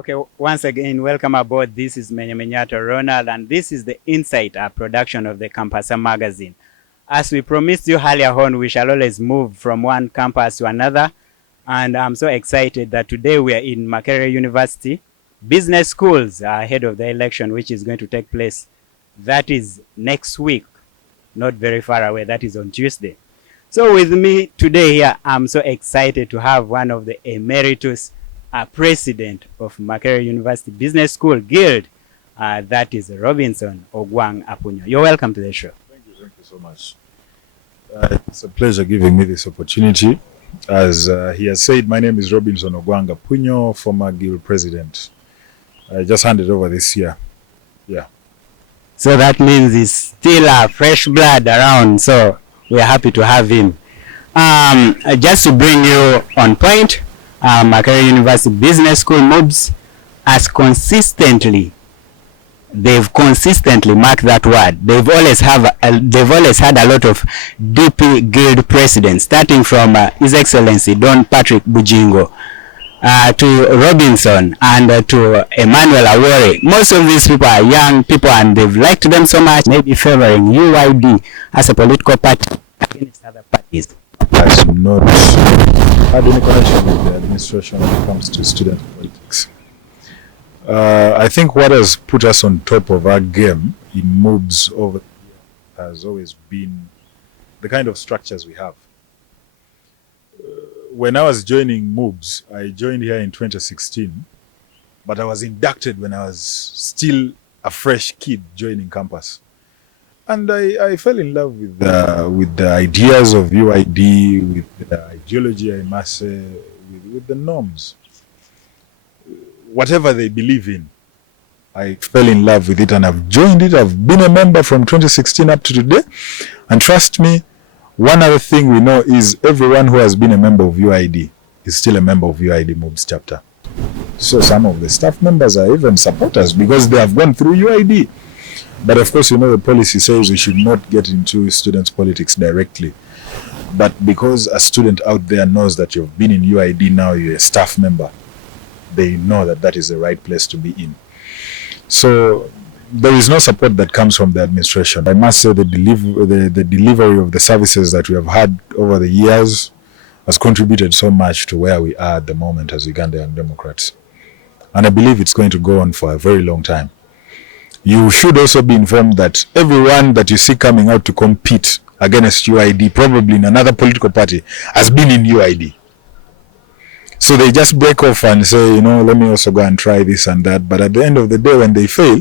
Okay, once again, welcome aboard. This is Menyato Ronald, and this is the Insight production of the Campus magazine. As we promised you earlier on, we shall always move from one campus to another, and I'm so excited that today we are in Makerere University Business Schools ahead of the election, which is going to take place. That is next week, not very far away. That is on Tuesday. So with me today here, I'm so excited to have one of the emeritus president of Makerere University Business School Guild. That is Robinson Ogwang Apunyo. You're welcome to the show. Thank you so much. It's a pleasure giving me this opportunity. As he has said, my name is Robinson Ogwang Apunyo, former Guild president. I just handed over this year. Yeah. So that means he's still a fresh blood around. So we're happy to have him. Just to bring you on point, Makerere University Business School Mubs they've consistently marked that word. They've always had a lot of DP Guild presidents, starting from His Excellency Don Patrick Bujingo to Robinson and to Emmanuel Awori. Most of these people are young people and they've liked them so much, maybe favoring UID as a political party against other parties. Has not had any connection with the administration when it comes to student politics. I think what has put us on top of our game in Mubs over has always been the kind of structures we have. When I was joining Mubs, I joined here in 2016, but I was inducted when I was still a fresh kid joining campus. And I fell in love with the ideas of UID, with the ideology, I must say, with the norms. Whatever they believe in, I fell in love with it and I've joined it. I've been a member from 2016 up to today. And trust me, one other thing we know is everyone who has been a member of UID is still a member of UID Mubs chapter. So some of the staff members are even supporters because they have gone through UID. But of course, you know, the policy says we should not get into students' politics directly. But because a student out there knows that you've been in UID now, you're a staff member, they know that that is the right place to be in. So there is no support that comes from the administration. I must say the delivery of the services that we have had over the years has contributed so much to where we are at the moment as Ugandan Democrats. And I believe it's going to go on for a very long time. You should also be informed that everyone that you see coming out to compete against UID, probably in another political party, has been in UID. So they just break off and say, you know, let me also go and try this and that. But at the end of the day, when they fail,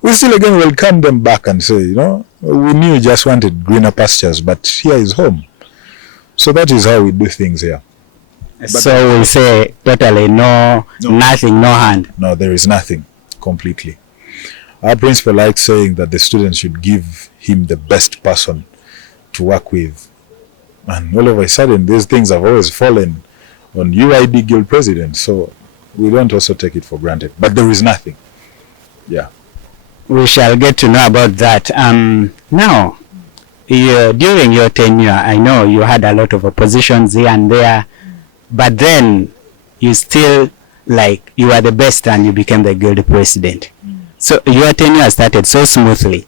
we still again welcome them back and say, you know, we knew you just wanted greener pastures, but here is home. So that is how we do things here. But so we say totally no, nothing, no hand. No, there is nothing completely. Our principal likes saying that the students should give him the best person to work with. And all of a sudden, these things have always fallen on UID Guild president. So we don't also take it for granted. But there is nothing. Yeah. We shall get to know about that. Now, during your tenure, I know you had a lot of oppositions here and there. But then you still, like, you are the best and you became the Guild president. So your tenure started so smoothly,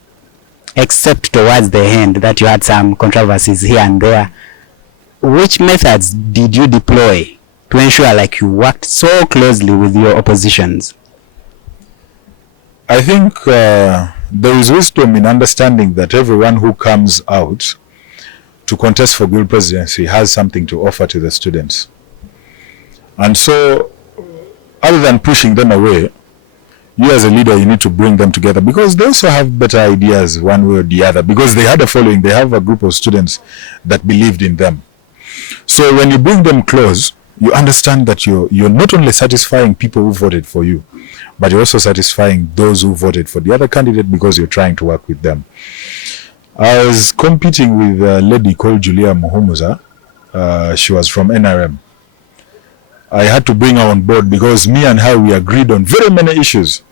except towards the end that you had some controversies here and there. Which methods did you deploy to ensure like you worked so closely with your oppositions? I think there is wisdom in understanding that everyone who comes out to contest for Guild presidency has something to offer to the students. And so, other than pushing them away, you as a leader, you need to bring them together because they also have better ideas one way or the other because they had a following. They have a group of students that believed in them. So when you bring them close, you understand that you're not only satisfying people who voted for you, but you're also satisfying those who voted for the other candidate because you're trying to work with them. I was competing with a lady called Julia Muhumuza. She was from NRM. I had to bring her on board because me and her, we agreed on very many issues.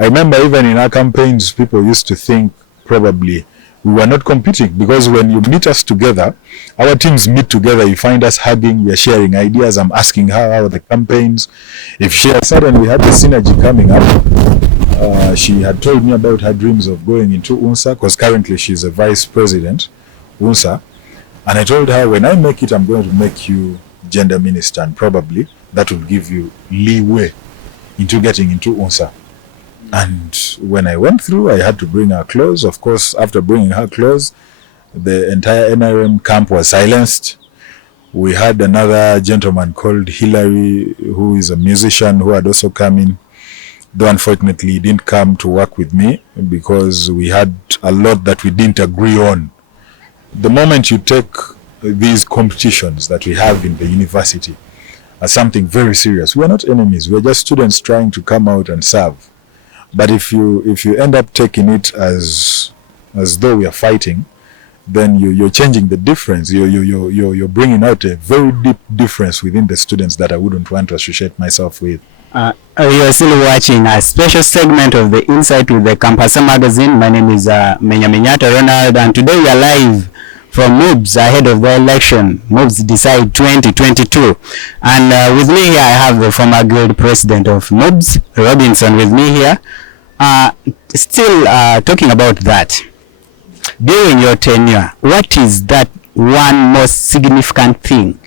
I remember even in our campaigns, people used to think probably We were not competing, because when you meet us together, our teams meet together, you find us hugging, we are sharing ideas. I'm asking her how are the campaigns. If she had suddenly had the synergy coming up, she had told me about her dreams of going into UNSA, because currently she's a vice president, UNSA. And I told her, when I make it, I'm going to make you gender minister, and probably that will give you leeway into getting into UNSA. And when I went through, I had to bring her close. Of course, after bringing her close, the entire NRM camp was silenced. We had another gentleman called Hillary, who is a musician, who had also come in, though unfortunately he didn't come to work with me because we had a lot that we didn't agree on. The moment you take these competitions that we have in the university as something very serious, we are not enemies, we're just students trying to come out and serve. But if you end up taking it as though we are fighting, then you're changing the difference. You're bringing out a very deep difference within the students that I wouldn't want to associate myself with. You're still watching a special segment of the Insight with the Campasa magazine. My name is Menyamenyata Ronald, and today we are live from Mubs ahead of the election, Mubs Decide 2022. And with me here I have the former guild president of Mubs, Robinson, with me here. Still talking about that. During your tenure, what is that one most significant thing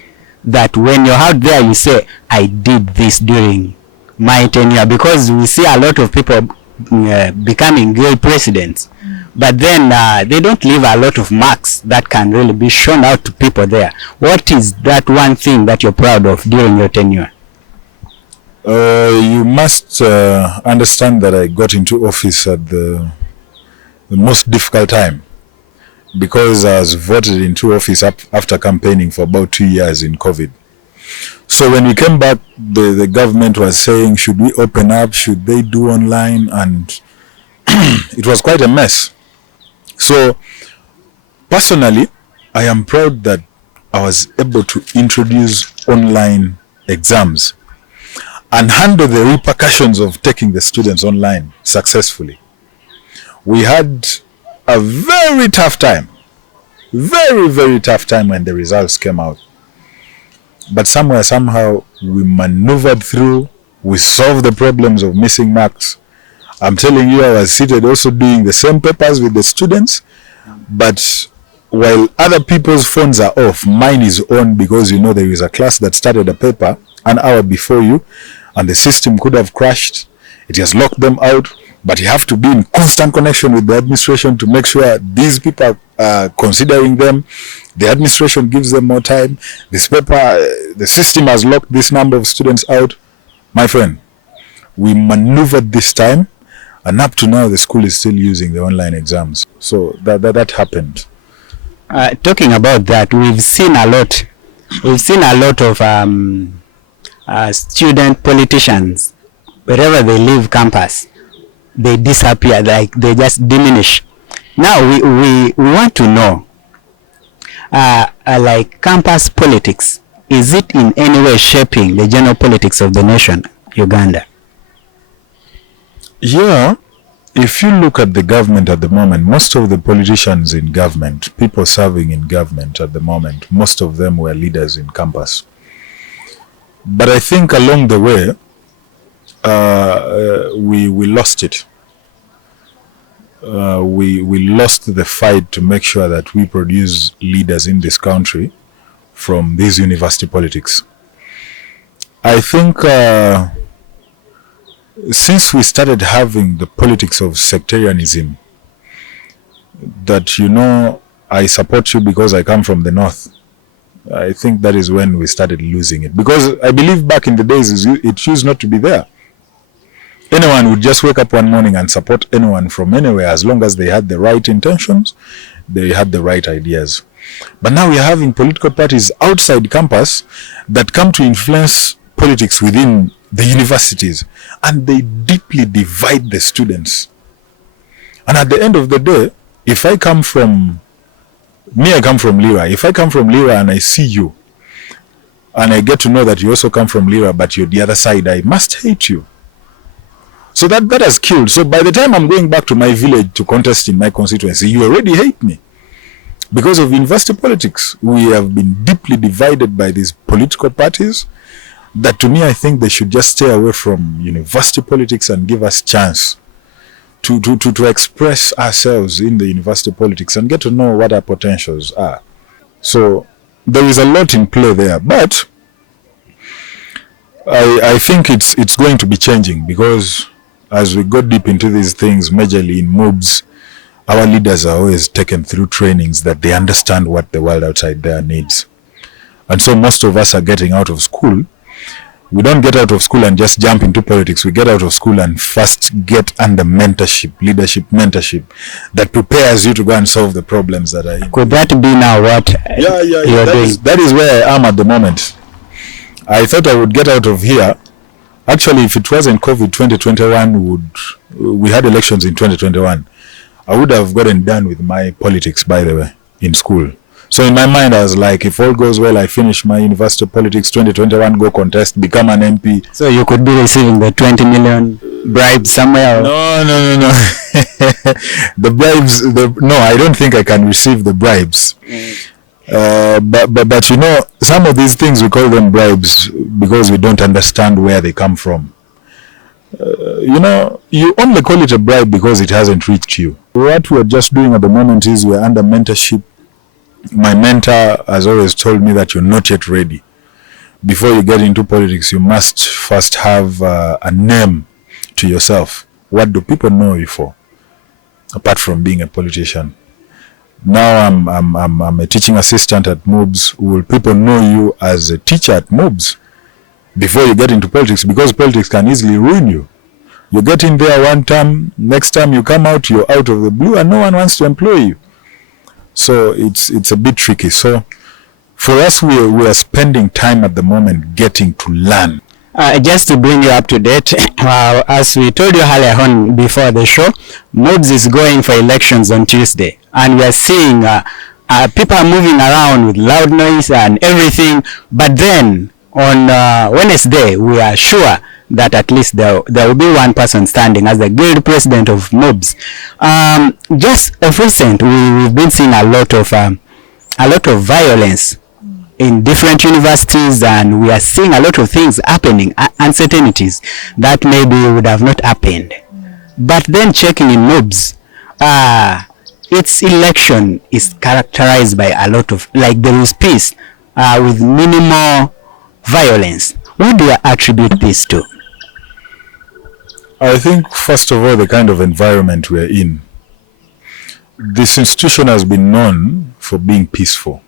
that when you're out there you say, I did this during my tenure? Because we see a lot of people becoming guild presidents, but then they don't leave a lot of marks that can really be shown out to people there. What is that one thing that you're proud of during your tenure? You must understand that I got into office at the most difficult time, because I was voted into office after campaigning for about 2 years in COVID. So when we came back, the government was saying, should we open up? Should they do online? And it was quite a mess. So personally, I am proud that I was able to introduce online exams and handle the repercussions of taking the students online successfully. We had a very tough time, very, very tough time when the results came out. But somehow, we maneuvered through, we solved the problems of missing marks. I'm telling you, I was seated also doing the same papers with the students, but while other people's phones are off, mine is on, because you know there is a class that started a paper an hour before you, and the system could have crashed. It has locked them out, but you have to be in constant connection with the administration to make sure these people are considering them. The administration gives them more time. This paper, the system has locked this number of students out. My friend, we maneuvered this time, and up to now the school is still using the online exams. So that happened. Talking about that, we've seen a lot. We've seen a lot of student politicians. Wherever they leave campus, they disappear, like they just diminish. Now we want to know, like campus politics, is it in any way shaping the general politics of the nation, Uganda? Yeah, if you look at the government at the moment, most of the politicians in government, people serving in government at the moment, most of them were leaders in campus. But I think along the way, we lost it. We lost the fight to make sure that we produce leaders in this country from these university politics. I think since we started having the politics of sectarianism, that, you know, I support you because I come from the north, I think that is when we started losing it. Because I believe back in the days, it used not to be there. Anyone would just wake up one morning and support anyone from anywhere, as long as they had the right intentions, they had the right ideas. But now we are having political parties outside campus that come to influence politics within the universities, and they deeply divide the students. And at the end of the day, if I come from, I come from Lira. If I come from Lira and I see you, and I get to know that you also come from Lira, but you're the other side, I must hate you. So that has killed. So by the time I'm going back to my village to contest in my constituency, you already hate me. Because of university politics, we have been deeply divided by these political parties that, to me, I think they should just stay away from university politics and give us chance to express ourselves in the university politics and get to know what our potentials are. So there is a lot in play there, but I think it's going to be changing, because as we go deep into these things, majorly in Mubs, our leaders are always taken through trainings that they understand what the world outside there needs. And so most of us are getting out of school. We don't get out of school and just jump into politics. We get out of school and first get under mentorship, leadership mentorship, that prepares you to go and solve the problems that are in. Could that be now what you're doing? That is where I am at the moment. I thought I would get out of here. Actually, if it wasn't COVID 2021, we had elections in 2021, I would have gotten done with my politics, by the way, in school. So in my mind, I was like, if all goes well, I finish my university politics 2021, go contest, become an MP. So you could be receiving the 20 million bribes somewhere? No. The bribes, no, I don't think I can receive the bribes. But you know, some of these things we call them bribes because we don't understand where they come from. You know, you only call it a bribe because it hasn't reached you. What we're just doing at the moment is we're under mentorship. My mentor has always told me that you're not yet ready. Before you get into politics, you must first have a name to yourself. What do people know you for, apart from being a politician? Now I'm a teaching assistant at Mubs. Will people know you as a teacher at Mubs before you get into politics? Because politics can easily ruin you. You get in there one term, next time you come out, you're out of the blue and no one wants to employ you. So it's a bit tricky. So for us, we are spending time at the moment getting to learn. Just to bring you up to date, as we told you earlier on before the show, Mubs is going for elections on Tuesday, and we are seeing people are moving around with loud noise and everything. But then on Wednesday, we are sure that at least there will be one person standing as the guild president of Mubs. Just of recent, we've been seeing a lot of violence in different universities, and we are seeing a lot of things happening, uncertainties that maybe would have not happened. But then checking in Mubs, its election is characterized by a lot of, like, there is peace with minimal violence. What do you attribute this to? I think, first of all, the kind of environment we're in. This institution has been known for being peaceful.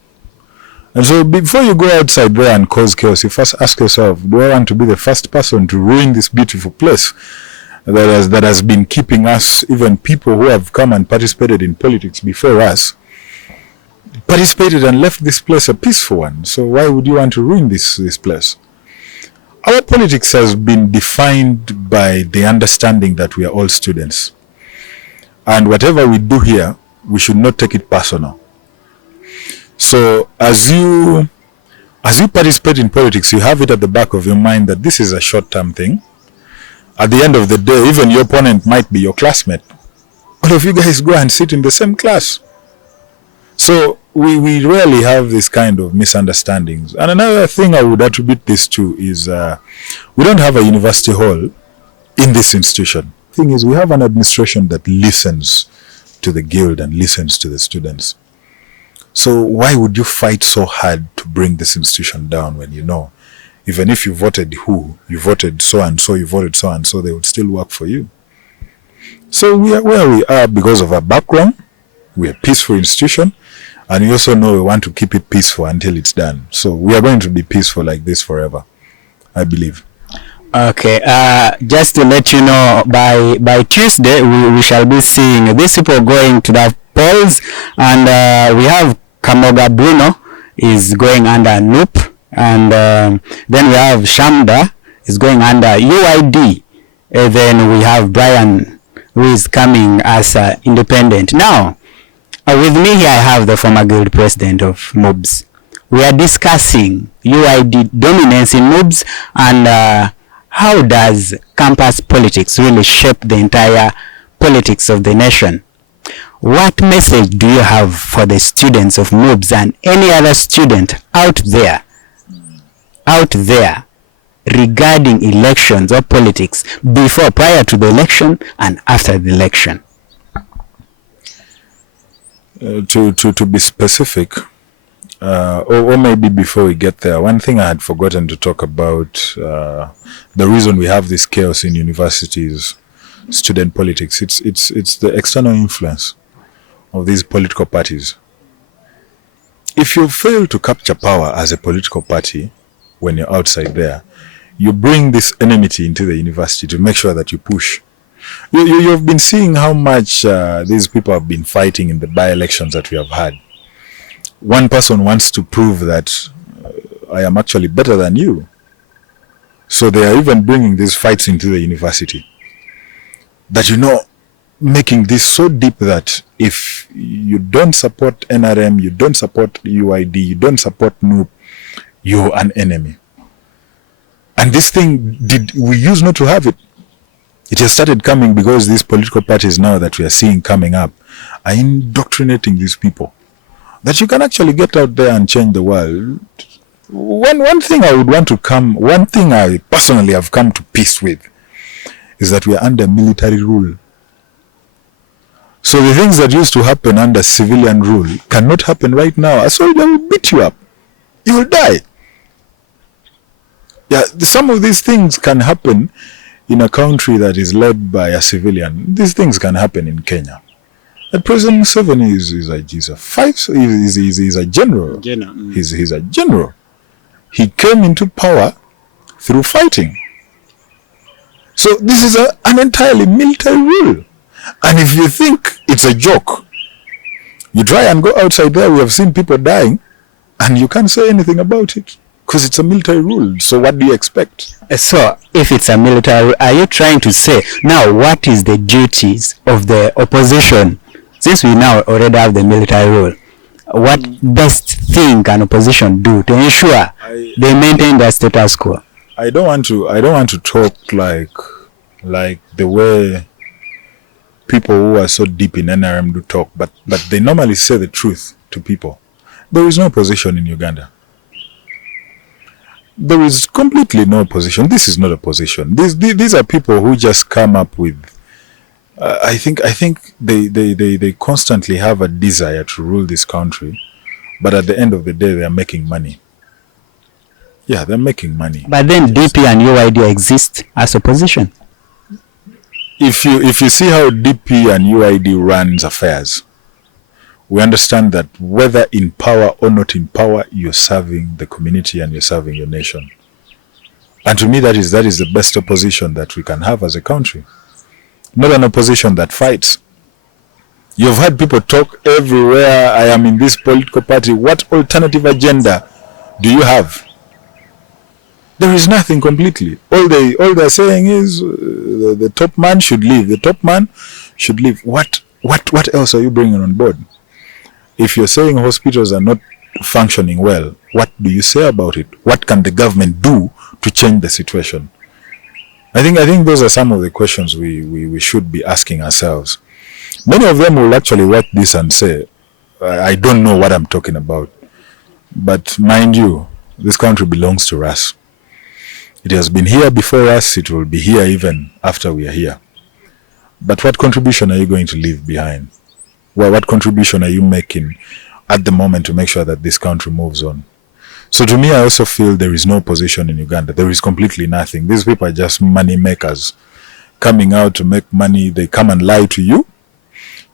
And so before you go outside there and cause chaos, you first ask yourself, do I want to be the first person to ruin this beautiful place that has been keeping us, even people who have come and participated in politics before us, participated and left this place a peaceful one. So why would you want to ruin this place? Our politics has been defined by the understanding that we are all students. And whatever we do here, we should not take it personal. So as you participate in politics, you have it at the back of your mind that this is a short-term thing. At the end of the day, even your opponent might be your classmate. All of you guys go and sit in the same class. So we rarely have this kind of misunderstandings. And another thing I would attribute this to is we don't have a university hall in this institution. The thing is, we have an administration that listens to the guild and listens to the students. So why would you fight so hard to bring this institution down when you know, even if you voted who, you voted so and so, you voted so and so, they would still work for you? So we are where we are because of our background. We are a peaceful institution, and we also know we want to keep it peaceful until it's done. So we are going to be peaceful like this forever, I believe. Okay, just to let you know, by Tuesday we shall be seeing these people going to the polls, and we have Kamoga Bruno is going under NUP, and then we have Shamda is going under UID, and then we have Brian who is coming as independent. Now, with me here I have the former guild president of Mubs. We are discussing UID dominance in Mubs and how does campus politics really shape the entire politics of the nation? What message do you have for the students of Mubs and any other student out there regarding elections or politics before, prior to the election and after the election? To be specific, or maybe before we get there, one thing I had forgotten to talk about, the reason we have this chaos in universities, student politics, it's the external influence of these political parties. If you fail to capture power as a political party when you're outside there, you bring this enmity into the university to make sure that you push. You've been seeing how much these people have been fighting in the by-elections that we have had. One person wants to prove that I am actually better than you. So they are even bringing these fights into the university. That, making this so deep that if you don't support NRM, you don't support UID, you don't support NUP, you're an enemy. And this thing, we used not to have it. It has started coming because these political parties now that we are seeing coming up are indoctrinating these people. That you can actually get out there and change the world. One thing I personally have come to peace with is that we are under military rule. So the things that used to happen under civilian rule cannot happen right now. A soldier will beat you up. You will die. Yeah, some of these things can happen in a country that is led by a civilian. These things can happen in Kenya. And President Museveni is a general. He's a general. He came into power through fighting. So this is an entirely military rule. And if you think it's a joke, you try and go outside there, we have seen people dying, and you can't say anything about it. Because it's a military rule. So what do you expect? So if it's a military rule, are you trying to say, now what is the duties of the opposition? Since we now already have the military rule, what best thing can opposition do to ensure they maintain their status quo? I don't want to talk like the way people who are so deep in NRM do talk, but they normally say the truth to people. There is no opposition in Uganda. There is completely no opposition. This is not opposition. These are people who just come up with. I think they constantly have a desire to rule this country, but at the end of the day, they are making money. Yeah, they're making money. But then DP and UID exist as opposition. If you see how DP and UID runs affairs, we understand that whether in power or not in power, you're serving the community and you're serving your nation. And to me, that is the best opposition that we can have as a country. Not an opposition that fights. You've had people talk everywhere, I am in this political party. What alternative agenda do you have? There is nothing completely. All they're saying is the top man should leave. The top man should leave. What else are you bringing on board? If you're saying hospitals are not functioning well, what do you say about it? What can the government do to change the situation? I think those are some of the questions we should be asking ourselves. Many of them will actually watch this and say, I don't know what I'm talking about. But mind you, this country belongs to us. It has been here before us. It will be here even after we are here. But what contribution are you going to leave behind? Well, what contribution are you making at the moment to make sure that this country moves on? So to me, I also feel there is no opposition in Uganda. There is completely nothing. These people are just money makers coming out to make money. They come and lie to you,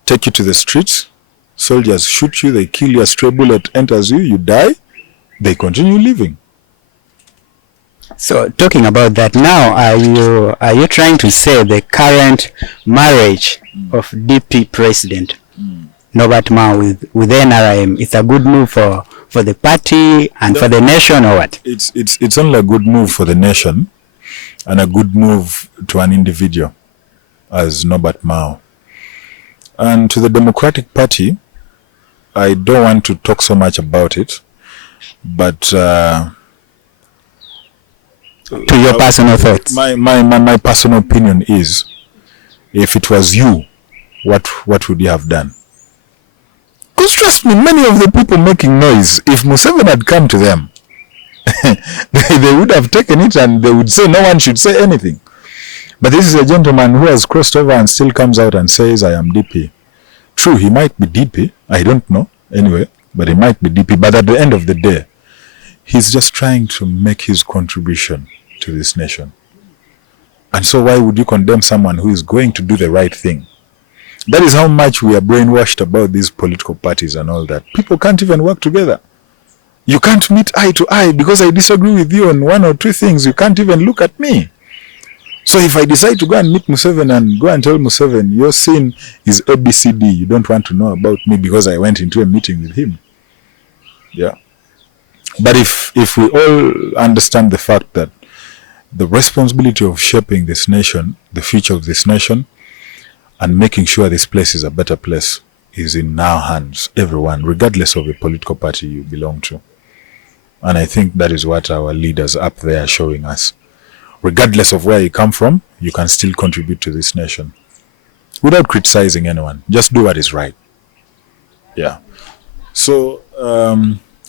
take you to the streets. Soldiers shoot you. They kill you. A stray bullet enters you. You die. They continue living. So talking about that now, are you trying to say the current marriage of DP President Norbert Mao with NRM is a good move for the party and for the nation, or what? It's only a good move for the nation and a good move to an individual as Norbert Mao. And to the Democratic Party, I don't want to talk so much about it, but To your personal thoughts. My personal opinion is, if it was you, what would you have done? Because trust me, many of the people making noise, if Museveni had come to them, they would have taken it and they would say no one should say anything. But this is a gentleman who has crossed over and still comes out and says, I am DP. True, he might be DP. I don't know. Anyway, but he might be DP. But at the end of the day, he's just trying to make his contribution to this nation. And so why would you condemn someone who is going to do the right thing? That is how much we are brainwashed about these political parties and all that. People can't even work together. You can't meet eye to eye because I disagree with you on one or two things. You can't even look at me. So if I decide to go and meet Museveni and go and tell Museveni, your sin is ABCD, you don't want to know about me because I went into a meeting with him. Yeah. But if we all understand the fact that the responsibility of shaping this nation, the future of this nation, and making sure this place is a better place is in our hands, everyone, regardless of the political party you belong to. And I think that is what our leaders up there are showing us. Regardless of where you come from, you can still contribute to this nation without criticizing anyone. Just do what is right. Yeah. So,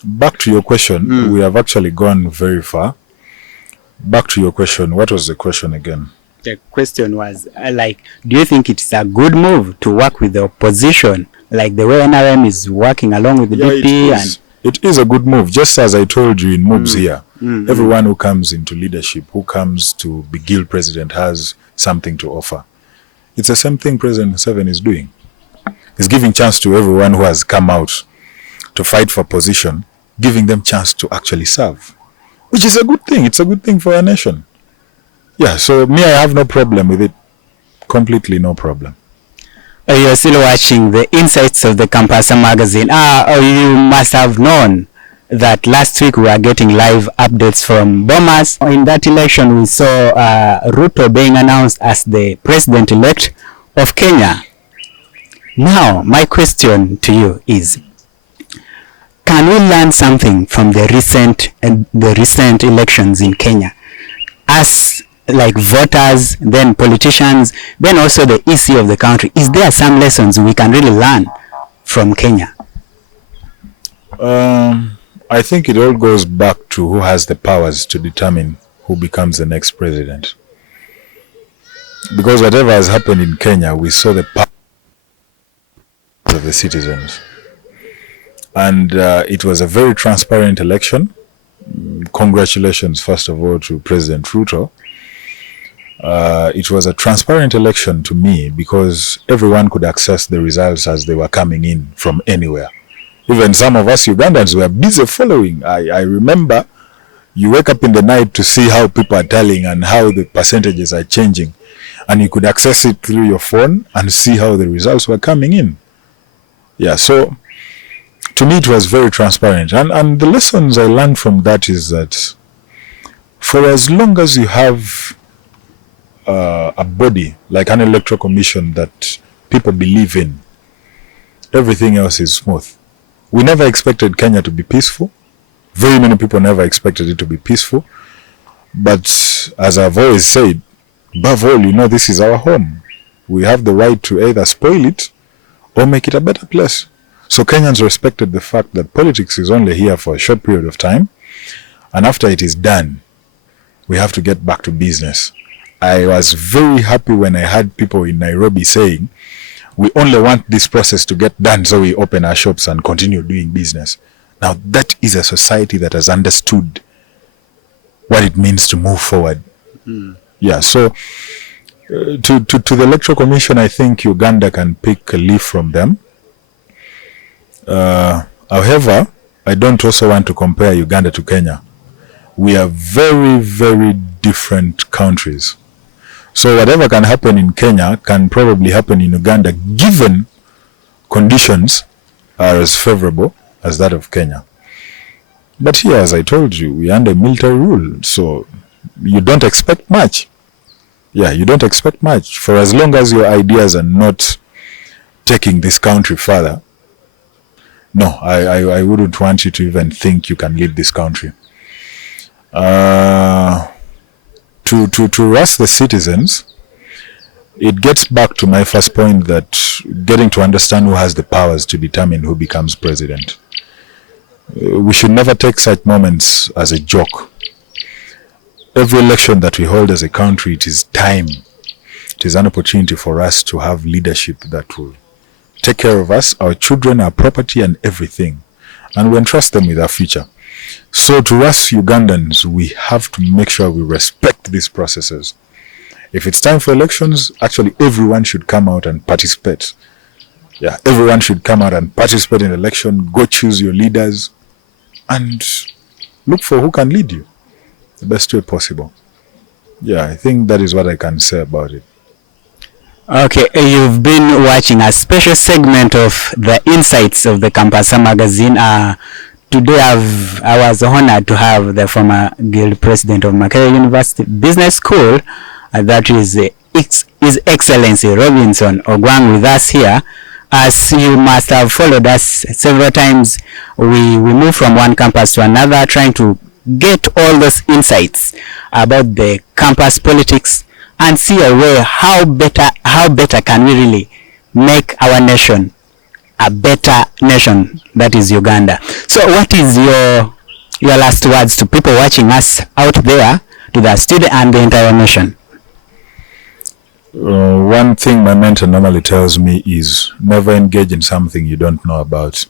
back to your question. We have actually gone very far. Back to your question. What was the question again? The question was, do you think it's a good move to work with the opposition, like the way NRM is working along with the DP? It is a good move, just as I told you in Mubs here. Everyone who comes into leadership, who comes to be guild president, has something to offer. It's the same thing President Museveni is doing. He's giving chance to everyone who has come out to fight for position, giving them chance to actually serve, which is a good thing. It's a good thing for our nation. Yeah, so me, I have no problem with it. Completely no problem. You're still watching the Insights of the Campasa magazine. You must have known that last week we were getting live updates from Bomas. In that election, we saw Ruto being announced as the president-elect of Kenya. Now, my question to you is, can we learn something from the recent elections in Kenya? As like voters, then politicians, then also the EC of the country. Is there some lessons we can really learn from Kenya? I think it all goes back to who has the powers to determine who becomes the next president. Because whatever has happened in Kenya, we saw the power of the citizens. And it was a very transparent election. Congratulations, first of all, to President Ruto. It was a transparent election to me because everyone could access the results as they were coming in from anywhere. Even some of us Ugandans were busy following. I remember you wake up in the night to see how people are telling and how the percentages are changing. And you could access it through your phone and see how the results were coming in. Yeah, so to me it was very transparent. And the lessons I learned from that is that for as long as you have a body like an electoral commission that people believe in, everything else is smooth. We never expected Kenya to be peaceful. Very many people never expected it to be peaceful. But as I've always said, above all, this is our home. We have the right to either spoil it or make it a better place. So Kenyans respected the fact that politics is only here for a short period of time. And after it is done, we have to get back to business. I was very happy when I heard people in Nairobi saying, we only want this process to get done so we open our shops and continue doing business. Now that is a society that has understood what it means to move forward. Yeah, so to the Electoral Commission, I think Uganda can pick a leaf from them. However, I don't also want to compare Uganda to Kenya. We are very, very different countries. So whatever can happen in Kenya can probably happen in Uganda, given conditions are as favorable as that of Kenya. But here, as I told you, we are under military rule, so you don't expect much. Yeah, you don't expect much. For as long as your ideas are not taking this country further, no, I wouldn't want you to even think you can lead this country. to us, the citizens, it gets back to my first point that getting to understand who has the powers to determine who becomes president. We should never take such moments as a joke. Every election that we hold as a country, it is time. It is an opportunity for us to have leadership that will take care of us, our children, our property, and everything. And we entrust them with our future. So to us Ugandans, we have to make sure we respect these processes. If it's time for elections, actually everyone should come out and participate. Yeah, everyone should come out and participate in election, go choose your leaders, and look for who can lead you the best way possible. Yeah, I think that is what I can say about it. Okay, you've been watching a special segment of the Insights of the Kampasa magazine. Today I was honored to have the former guild president of Makerere University Business School, that is His Excellency Robinson Ogwang, with us here. As you must have followed us several times, we move from one campus to another, trying to get all those insights about the campus politics and see a way how better can we really make our nation a better nation, that is Uganda. So what is your last words to people watching us out there, to the student and the entire nation? One thing my mentor normally tells me is never engage in something you don't know about.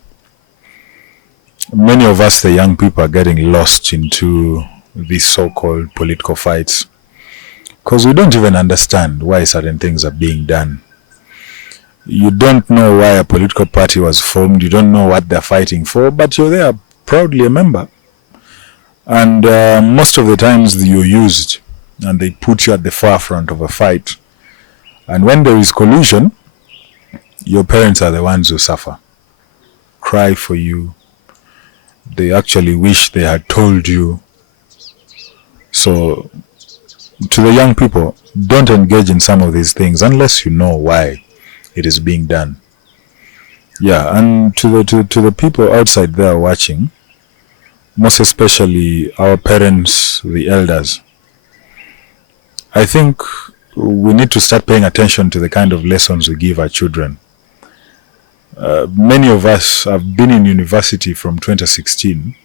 Many of us, the young people, are getting lost into these so-called political fights because we don't even understand why certain things are being done. You don't know why a political party was formed. You don't know what they're fighting for, but you're there proudly a member. And most of the times you're used and they put you at the forefront of a fight. And when there is collusion, your parents are the ones who suffer, cry for you. They actually wish they had told you. So to the young people, don't engage in some of these things unless you know why it is being done. Yeah, and to the people outside there watching, most especially our parents, the elders, I think we need to start paying attention to the kind of lessons we give our children. Many of us have been in university from 2016,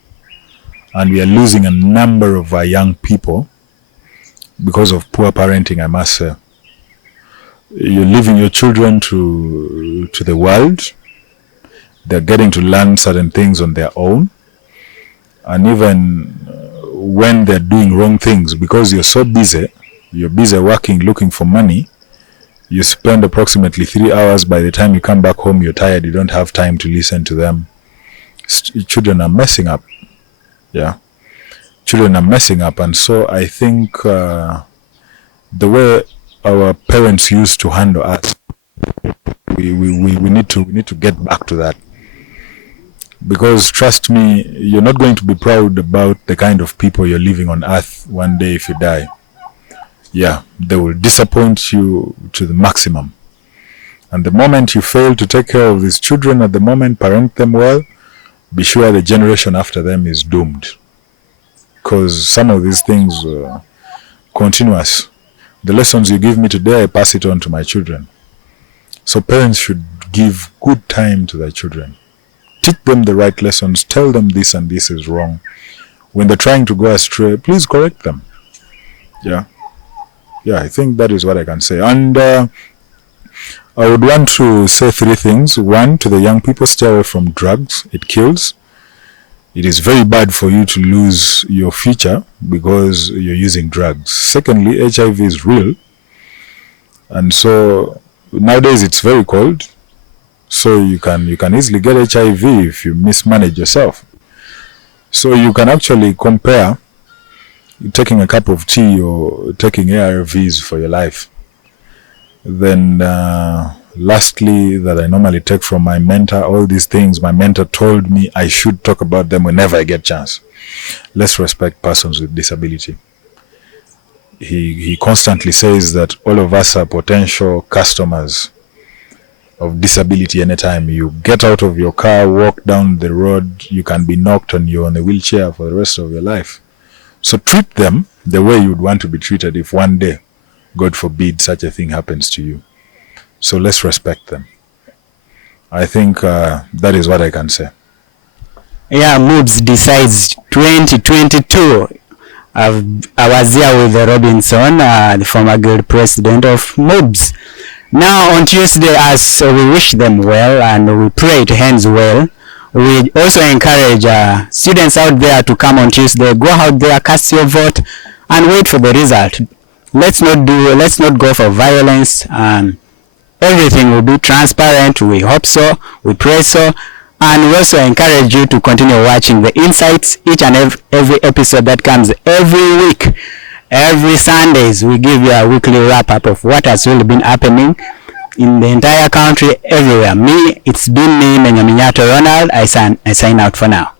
and we are losing a number of our young people because of poor parenting, I must say. You're leaving your children to the world. They're getting to learn certain things on their own. And even when they're doing wrong things, because you're so busy, you're busy working, looking for money, you spend approximately 3 hours. By the time you come back home, you're tired, you don't have time to listen to them. Children are messing up. Yeah. Children are messing up. And so I think the way our parents used to handle us, we need to get back to that. Because trust me, you're not going to be proud about the kind of people you're living on earth one day if you die. Yeah, they will disappoint you to the maximum. And the moment you fail to take care of these children, at the moment, parent them well, be sure the generation after them is doomed. Because some of these things are continuous. The lessons you give me today, I pass it on to my children. So parents should give good time to their children. Teach them the right lessons. Tell them this and this is wrong. When they're trying to go astray, please correct them. Yeah. Yeah, I think that is what I can say. And I would want to say 3 things. 1, to the young people, stay away from drugs. It kills. It is very bad for you to lose your future because you're using drugs. Secondly, HIV is real. And so nowadays it's very cold. So you can easily get HIV if you mismanage yourself. So you can actually compare taking a cup of tea or taking ARVs for your life. Then lastly, that I normally take from my mentor, all these things my mentor told me I should talk about them whenever I get chance. Let's respect persons with disability. He constantly says that all of us are potential customers of disability. Anytime you get out of your car, walk down the road, you can be knocked and you're on a wheelchair for the rest of your life. So treat them the way you would want to be treated if one day, God forbid, such a thing happens to you. So let's respect them. I think that is what I can say. Yeah, Mubs decides 2022. I was here with Robinson, the former guild president of Mubs. Now on Tuesday, as we wish them well and we pray it ends well, we also encourage students out there to come on Tuesday, go out there, cast your vote, and wait for the result. Let's not go for violence. Everything will be transparent. We hope so. We pray so. And we also encourage you to continue watching the insights, each and every episode that comes every week. Every Sundays, we give you a weekly wrap-up of what has really been happening in the entire country, everywhere. It's been me, Menyaminyato Ronald. I sign out for now.